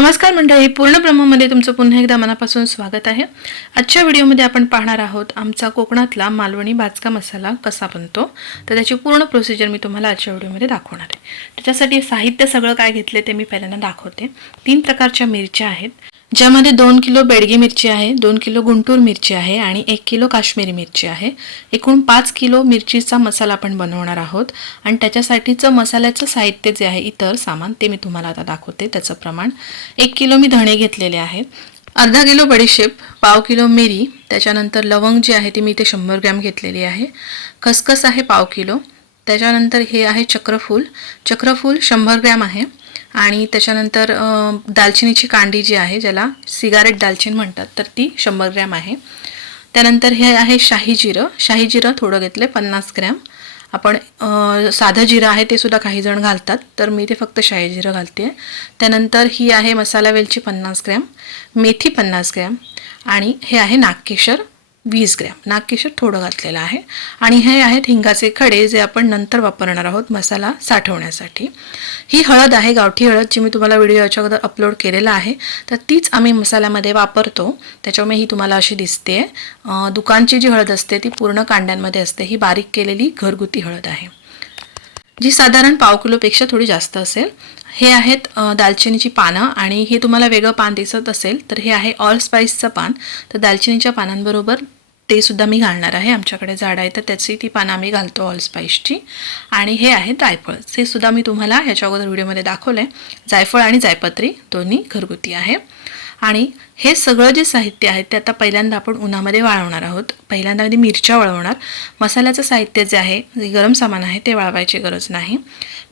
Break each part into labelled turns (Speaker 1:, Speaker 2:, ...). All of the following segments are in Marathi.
Speaker 1: नमस्कार मंडळी पूर्ण ब्रह्ममध्ये तुमचं पुन्हा एकदा मनापासून स्वागत आहे. आजच्या व्हिडिओमध्ये आपण पाहणार आहोत आमचा कोकणातला मालवणी भाजका मसाला कसा बनतो? तर त्याची पूर्ण प्रोसिजर मी तुम्हाला आजच्या व्हिडिओमध्ये दाखवणार आहे. त्याच्यासाठी साहित्य सगळं काय घेतले ते मी पहिल्यांदा दाखवते. तीन प्रकारच्या मिरच्या आहेत. ज्यामध्ये दोन किलो बेडगी मिरची आहे दोन किलो गुंटूर मिरची आहे आणि एक किलो काश्मीरी मिरची आहे. एकूण पाच किलो मिरचीचा मसाला आपण बनवणार आहोत आणि त्याच्यासाठीचं मसाल्याचं साहित्य जे आहे इतर सामान ते मी तुम्हाला आता दाखवते. त्याचं प्रमाण एक किलो मी धणे घेतलेले आहेत. अर्धा किलो बडीशेप पाव किलो मिरी त्याच्यानंतर लवंग जी आहे ती मी इथे शंभर ग्रॅम घेतलेली आहे. खसखस आहे पाव किलो. त्याच्यानंतर हे आहे चक्रफूल. चक्रफूल शंभर ग्रॅम आहे. आणि त्याच्यानंतर दालचिनीची कांडी जी आहे ज्याला सिगारेट दालचिनी म्हणतात तर ती शंभर ग्रॅम आहे. त्यानंतर हे आहे शाही जिरं. शाही जिरं थोडं घेतलं पन्नास ग्रॅम. आपण साधं जिरं आहे ते सुद्धा काही जण घालतात तर मी ते फक्त शाही जिरं घालते. त्यानंतर ही आहे मसाला वेलची पन्नास ग्रॅम. मेथी पन्नास ग्रॅम. आणि हे आहे नागकेशर. वीस ग्रॅम. नागकेशर थोडं घातलेलं आहे. आणि हे आहेत हिंगाचे खडे जे आपण नंतर वापरणार आहोत मसाला साठवण्यासाठी. ही हळद आहे गावठी हळद जी मी तुम्हाला व्हिडिओ याच्या अगोदर अपलोड केलेला आहे. तर तीच आम्ही मसाल्यामध्ये वापरतो. त्याच्यामुळे ही तुम्हाला अशी दिसते. दुकानची जी हळद असते ती पूर्ण कांड्यांमध्ये असते. ही बारीक केलेली घरगुती हळद आहे. जी साधारण पाव किलोपेक्षा थोडी जास्त असेल. हे आहेत दालचिनीची पानं आणि हे तुम्हाला वेगळं पान दिसत असेल तर हे आहे ऑल स्पाइसचं पान. तर दालचिनीच्या पानांबरोबर ते सुद्धा मी घालणार आहे. आमच्याकडे झाड आहे तर त्याची ती पानं आम्ही घालतो ऑलस्पाईसची आणि हे आहे जायफळ. हे सुद्धा मी तुम्हाला ह्याच्या अगोदर व्हिडिओमध्ये दाखवलं आहे जायफळ आणि जायपत्री दोन्ही घरगुती आहे. आणि हे सगळं जे साहित्य आहे ते आता पहिल्यांदा आपण उन्हामध्ये वाळवणार आहोत. पहिल्यांदा आधी मिरच्या वळवणार. मसाल्याचं साहित्य जे आहे जे गरम सामान आहे ते वाळवायची गरज नाही.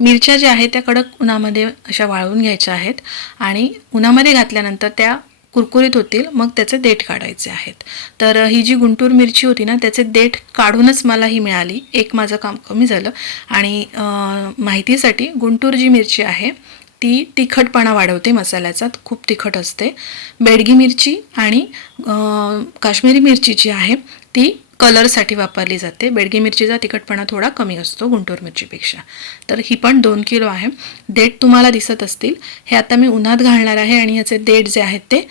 Speaker 1: मिरच्या ज्या आहेत त्या कडक उन्हामध्ये अशा वाळवून घ्यायच्या आहेत. आणि उन्हामध्ये घातल्यानंतर त्या कुरकुरीत होतील मग त्याचे देठ काढायचे आहेत. तर ही जी गुंटूर मिरची होती ना त्याचे देठ काढूनच मला ही मिळाली. एक माझं काम कमी झालं. आणि माहितीसाठी गुंटूर जी मिरची आहे ती तिखटपणा वाढवते मसाल्याचा. खूप तिखट असते. बेडगी मिरची आणि काश्मीरी मिरची जी आहे ती कलरसाठी वापरली जाते. बेडगी मिरचीचा तिखटपणा थोडा कमी असतो गुंटूर मिरचीपेक्षा. तर ही पण दोन किलो आहे. देठ तुम्हाला दिसत असतील. हे आता मी उन्हात घालणार आहे आणि याचे देठ जे आहेत ते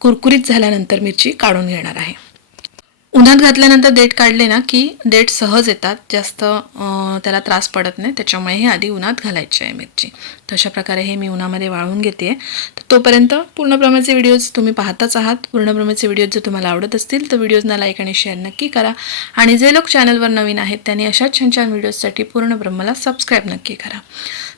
Speaker 1: कुरकुरीत झाल्यानंतर मिरची काढून घेणार आहे. उन्हात घातल्यानंतर देठ काढले ना की देठ सहज येतात. जास्त त्याला त्रास पडत नाही. त्याच्यामुळे हे आधी उन्हात घालायची आहे मिरची. तशा प्रकारे हे मी उन्हामध्ये वाळवून घेते तोपर्यंत पूर्णप्रमाचे व्हिडिओज तुम्ही पाहताच आहात. पूर्णप्रमाचे व्हिडिओज जर तुम्हाला आवडत असतील तर व्हिडिओजना लाईक आणि शेअर नक्की करा. आणि जे लोक चॅनलवर नवीन आहेत त्यांनी अशाच छान छान व्हिडिओजसाठी पूर्णब्रह्मला सबस्क्राईब नक्की करा.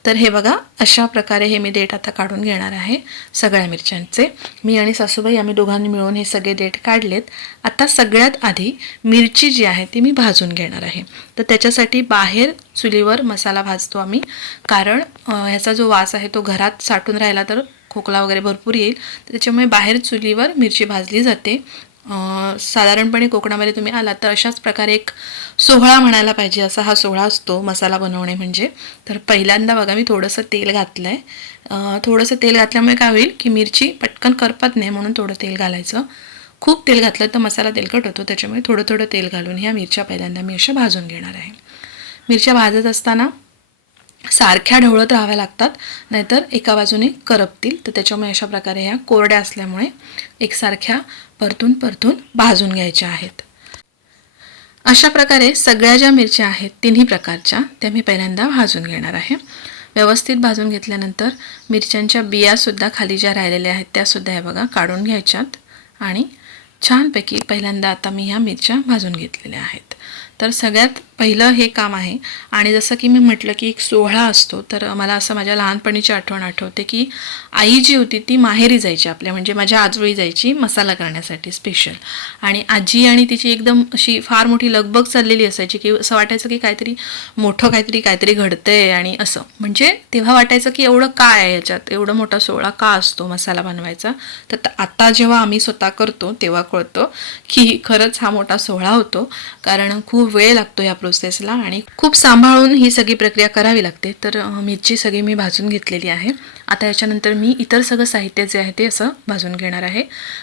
Speaker 1: तर हे बघा अशा प्रकारे हे मी देठ आता काढून घेणार आहे सगळ्या मिरच्यांचे. मी आणि सासूबाई आम्ही दोघांनी मिळून हे सगळे देठ काढलेत. आता सगळ्यात आधी मिरची जी आहे ती मी भाजून घेणार आहे. तर त्याच्यासाठी बाहेर चुलीवर मसाला भाजतो आम्ही. कारण ह्याचा जो वास आहे तो घरात साठून राहिला तर खोकला वगैरे भरपूर येईल. तर त्याच्यामुळे बाहेर चुलीवर मिरची भाजली जाते. साधारणपणे कोकणामध्ये तुम्ही आलात तर अशाच प्रकारे एक सोहळा म्हणायला पाहिजे असा हा सोहळा असतो मसाला बनवणे म्हणजे. तर पहिल्यांदा बघा मी थोडंसं तेल घातलं आहे थोडंसं तेल घातल्यामुळे काय होईल की मिरची पटकन करपत नाही म्हणून थोडं तेल घालायचं. खूप तेल घातलं तर मसाला तेलकट होतो त्याच्यामुळे थोडं थोडं तेल घालून ह्या मिरच्या पहिल्यांदा मी अशा भाजून घेणार आहे. मिरच्या भाजत असताना सारख्या ढवळत राहाव्या लागतात नाहीतर एका बाजूने करपतील. तर त्याच्यामुळे अशा प्रकारे ह्या कोरड्या असल्यामुळे एकसारख्या परतून परतून भाजून घ्यायच्या आहेत. अशा प्रकारे सगळ्या ज्या मिरच्या आहेत तिन्ही प्रकारच्या त्या मी पहिल्यांदा भाजून घेणार आहे. व्यवस्थित भाजून घेतल्यानंतर मिरच्यांच्या बियासुद्धा खाली ज्या राहिलेल्या आहेत त्यासुद्धा हे बघा काढून घ्यायच्यात. आणि छानपैकी पहिल्यांदा आता मी ह्या मिरच्या भाजून घेतलेल्या आहेत. तर सगळ्यात पहिलं हे काम आहे. आणि जसं की मी म्हटलं की एक सोहळा असतो तर मला असं माझ्या लहानपणीची आठवण आठवते की आई जी होती ती माहेरी जायची आपल्या म्हणजे माझ्या आजोळी जायची मसाला करण्यासाठी स्पेशल आणि आजी आणि तिची एकदम अशी फार मोठी लगबग चाललेली असायची की असं वाटायचं की काहीतरी मोठं काहीतरी काहीतरी घडतंय आणि असं. म्हणजे तेव्हा वाटायचं की एवढं काय आहे याच्यात? एवढं मोठा सोहळा का असतो मसाला बनवायचा? तर आता जेव्हा आम्ही स्वतः करतो तेव्हा कळतं की खरंच हा मोठा सोहळा होतो. कारण खूप वेळ लागतो या प्रोसेसला आणि खूप सांभाळून ही सगळी प्रक्रिया करावी लागते. तर मिरची सगळी मी भाजून घेतलेली आहे. आता याच्यानंतर मी इतर सगळं साहित्य जे आहे ते असं भाजून घेणार आहे.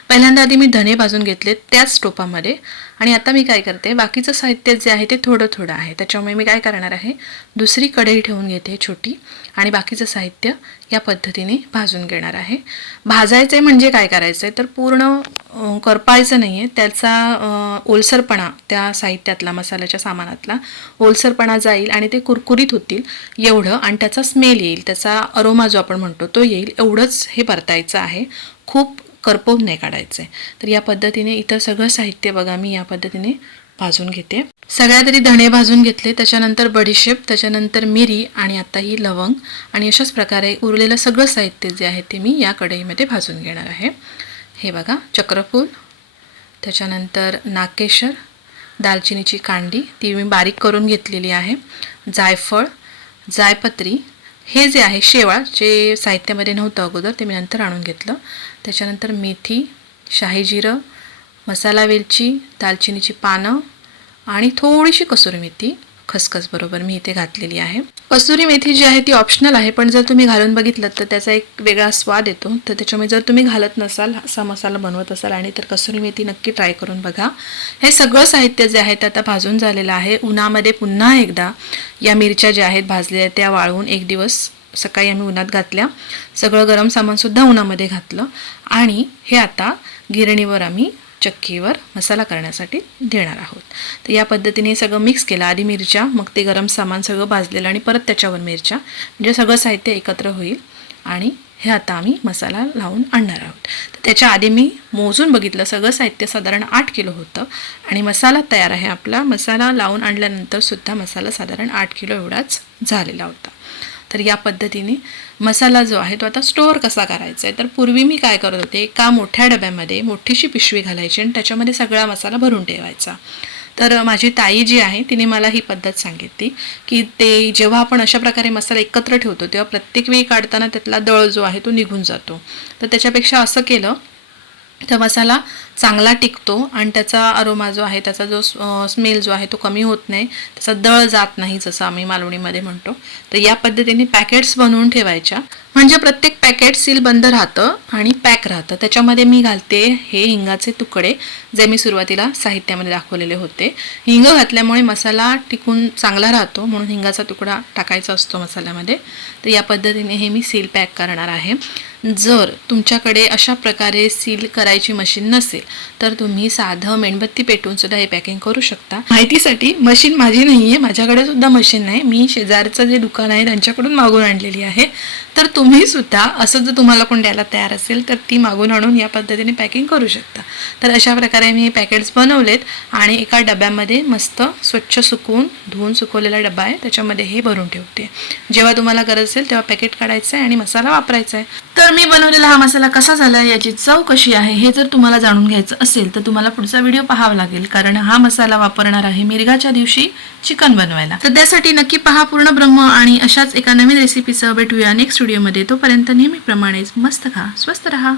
Speaker 1: पहिल्यांदा आधी मी धने भाजून घेतले त्याच टोपामध्ये. आणि आता मी काय करते बाकीचं साहित्य जे आहे ते थोडं थोडं आहे. त्याच्यामुळे मी काय करणार आहे दुसरी कढई ठेवून घेते छोटी आणि बाकीचं साहित्य या पद्धतीने भाजून घेणार आहे. भाजायचं आहे म्हणजे काय करायचं आहे तर पूर्ण करपायचं नाही आहे त्याचा ओलसरपणा त्या साहित्यातला मसाल्याच्या सामानातला ओलसरपणा जाईल आणि ते कुरकुरीत होतील एवढं आणि त्याचा स्मेल येईल. त्याचा अरोमा जो आपण म्हणतो तो येईल. एवढंच हे परतायचं आहे. खूप करपवून नाही काढायचं. आहे तर या पद्धतीने इतर सगळं साहित्य बघा मी या पद्धतीने भाजून घेते. सगळ्यात आधी धणे भाजून घेतले त्याच्यानंतर बडीशेप त्याच्यानंतर मिरी आणि आता ही लवंग आणि अशाच प्रकारे उरलेलं सगळं साहित्य जे आहे ते मी या कढईमध्ये भाजून घेणार आहे. हे बघा चक्रफूल त्याच्यानंतर नाकेशर दालचिनीची कांडी ती मी बारीक करून घेतलेली आहे. जायफळ जायपत्री हे जे आहे शेवाळ जे साहित्यामध्ये नव्हतं अगोदर ते मी नंतर आणून घेतलं. त्याच्यानंतर मेथी शाही जिरं मसाला वेलची दालचिनीची पानं आणि थोडीशी कसुरी मेथी. खसखस बरोबर मी इथे घातलेली आहे. कसुरी मेथी जी आहे ती ऑप्शनल आहे पण जर तुम्ही घालून बघितलं तर त्याचा एक वेगळा स्वाद येतो. तर त्याच्यामुळे जर तुम्ही घालत नसाल असा मसाला बनवत असाल आणि तर कसुरी मेथी नक्की ट्राय करून बघा. हे सगळं साहित्य जे आहे ते आता भाजून झालेलं आहे. उन्हामध्ये पुन्हा एकदा या मिरच्या ज्या आहेत भाजलेल्या त्या वाळवून एक दिवस सकाळी आम्ही उन्हात घातल्या. सगळं गरम सामानसुद्धा उन्हामध्ये घातलं. आणि हे आता गिरणीवर आम्ही चक्कीवर मसाला करण्यासाठी देणार आहोत. तर या पद्धतीने सगळं मिक्स केलं. आधी मिरच्या मग ते गरम सामान सगळं भाजलेलं आणि परत त्याच्यावर मिरच्या. म्हणजे सगळं साहित्य एकत्र होईल. आणि हे आता आम्ही मसाला लावून आणणार आहोत. तर त्याच्या आधी मी मोजून बघितलं. सगळं साहित्य साधारण आठ किलो होतं. आणि मसाला तयार आहे आपला. मसाला लावून आणल्यानंतर सुद्धा मसाला साधारण आठ किलो एवढाच झालेला होता. तर या पद्धतीने मसाला जो आहे तो आता स्टोअर कसा करायचा आहे? तर पूर्वी मी काय करत होते एका मोठ्या डब्यामध्ये मोठीशी पिशवी घालायची आणि त्याच्यामध्ये सगळा मसाला भरून ठेवायचा. तर माझी ताई जी आहे तिने मला ही पद्धत सांगितली की ते जेव्हा आपण अशा प्रकारे मसाला एकत्र ठेवतो तेव्हा प्रत्येक वेळी काढताना त्यातला दळ जो आहे तो निघून जातो. तर त्याच्यापेक्षा असं केलं तर मसाला चांगला टिकतो आणि त्याचा अरोमा जो आहे त्याचा जो स्मेल जो आहे तो कमी होत नाही. त्याचा दळ जात नाही जसं आम्ही मालवणीमध्ये म्हणतो. तर या पद्धतीने पॅकेट्स बनवून ठेवायच्या. म्हणजे प्रत्येक पॅकेट सील बंद राहतं आणि पॅक राहतं. त्याच्यामध्ये मी घालते हे हिंगाचे तुकडे जे मी सुरुवातीला साहित्यामध्ये दाखवलेले होते. हिंग घातल्यामुळे मसाला टिकून चांगला राहतो म्हणून हिंगाचा तुकडा टाकायचा असतो मसाल्यामध्ये. तर या पद्धतीने हे मी सील पॅक करणार आहे. जर तुमच्याकडे अशा प्रकारे सील करायची मशीन नसेल तर तुम्ही साधं मेणबत्ती पेटून सुद्धा हे पॅकिंग करू शकता. माहितीसाठी मशीन माझी नाही आहे माझ्याकडे सुद्धा मशीन नाही. मी शेजारचं जे दुकान आहे त्यांच्याकडून मागून आणलेली आहे. तर तुम्ही तुम्ही सुद्धा असं जर तुम्हाला कोण द्यायला तयार असेल तर ती मागून आणून या पद्धतीने पॅकिंग करू शकता. तर अशा प्रकारे मी हे पॅकेट्स बनवलेत आणि एका डब्यामध्ये मस्त स्वच्छ सुकवून धुवून सुकवलेला डबा आहे त्याच्यामध्ये हे भरून ठेवते. जेव्हा तुम्हाला गरज असेल तेव्हा पॅकेट काढायचं आहे आणि मसाला वापरायचा आहे. तर मी बनवलेला हा मसाला कसा झाला याची चव कशी आहे हे जर तुम्हाला जाणून घ्यायचं असेल तर तुम्हाला पुढचा व्हिडिओ पाहावा लागेल. कारण हा मसाला वापरणार आहे मिरगाच्या दिवशी चिकन बनवायला. तर त्यासाठी नक्की पहा पूर्ण ब्रह्म आणि अशाच एका नवीन रेसिपीसह भेटूया नेक्स्ट व्हिडिओमध्ये तोपर्यंत नेहमीप्रमाणेच मस्त खा स्वस्त रहा.